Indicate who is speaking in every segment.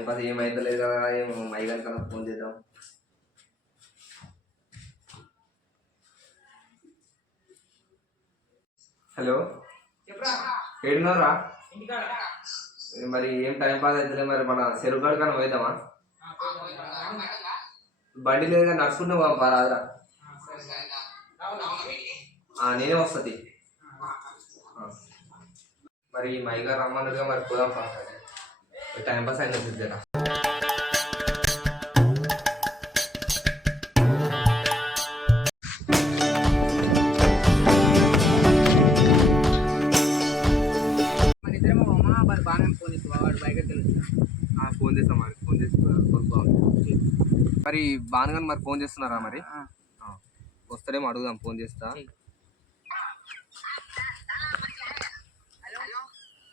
Speaker 1: Time pass ఏమైతలేదు కదా ఏమో my కనుక ఫోన్ చేద్దాం. హలో? ఏడున్నారా మరి ఏం టైం పాస్ అవుతుంది మరి మన చెరువు కాడ కానీ పోయిద్దామా బండి లేదు కానీ నడుచుకుంటే రాదురా. నేనే వస్తుంది మరి మైగా రమ్మన్నట్టుగా మరి పోదాం ఫాస్ట్ టైం పాస్ అయిన జరా
Speaker 2: ఫోన్ చేసి వాడు బైక్ తెలుసు
Speaker 1: ఫోన్ చేస్తాం మరి ఫోన్ చేసి మరి బానుగాని మరి ఫోన్ చేస్తున్నారా మరి. వస్తారేమో అడుగుదాం ఫోన్ చేస్తా.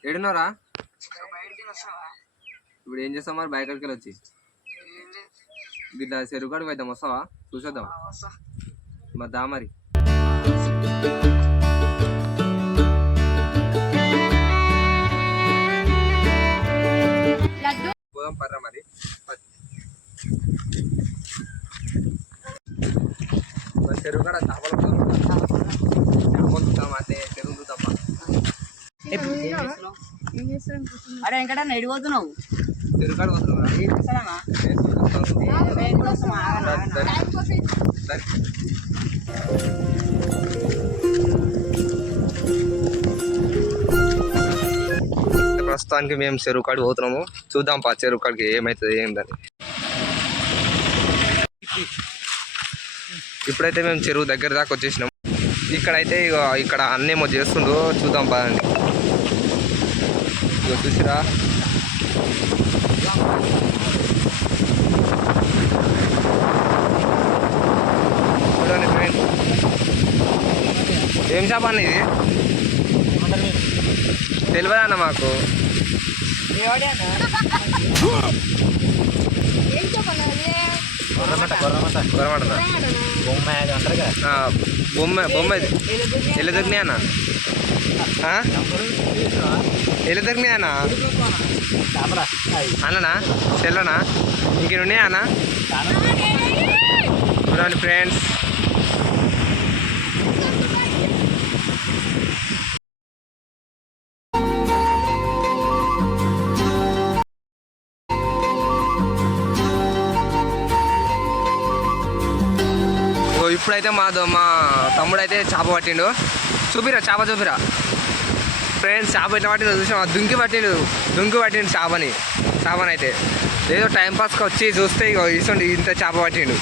Speaker 1: ఏడున్నారా? ఇప్పుడు ఏం చేస్తాం మరి? బైక్ వెళ్ళి వచ్చి గిట్లా చెరువు కాడికి పోయిద్దాం వస్తావా? చూసేద్దాం. మరి దా మరి. పోదాం పర్రా మరి. చెరువు కాడ చేపలు చేపలు చూద్దాం అంటే చెరువు చూద్దాం
Speaker 3: ఏం చేస్తాం
Speaker 2: అరే వెంకటన్న ఎడిపోతున్నావు
Speaker 1: ప్రస్తుతానికి మేము చెరువు కాడికి పోతున్నాము. చూద్దాం పా చెరువు కాడికి ఏమవుతుంది ఏందని. ఇప్పుడైతే మేము చెరువు దగ్గర దాకా వచ్చేసినాం. ఇక్కడైతే ఇగో ఇక్కడ అన్నేమో చేస్తుండో చూద్దాం పదండి చూసిరా? చూడండి ఫ్రెండ్స్. ఏం చేప అన్న ఇది? తెలియదా అన్న మాకు
Speaker 3: ఏం చెప్పాలి
Speaker 1: కొరమటనా ఆ, బొమ్మ బొమ్మ ఇది. ఎలా దొరికినాయి అన్న? ఆ? ఎలా దొరికినాయి అన్న? అన్ననా? చెల్లనా ఇంకేం ఉన్నాయా అన్న ఫ్రెండ్స్. ఇప్పుడైతే మా దో- మా తమ్ముడు అయితే చేప పట్టిండు. చూపిరా చేప చూపిరా. ఫ్రెండ్స్ చేప ఎట్లా పట్టిందో చూసాం దుంకి పట్టిండు. దుంకి పట్టిండు చేపని. చేపని అయితే ఏదో టైం పాస్కి వచ్చి చూస్తే ఇగో ఇసండి ఇంత చేప పట్టిండు.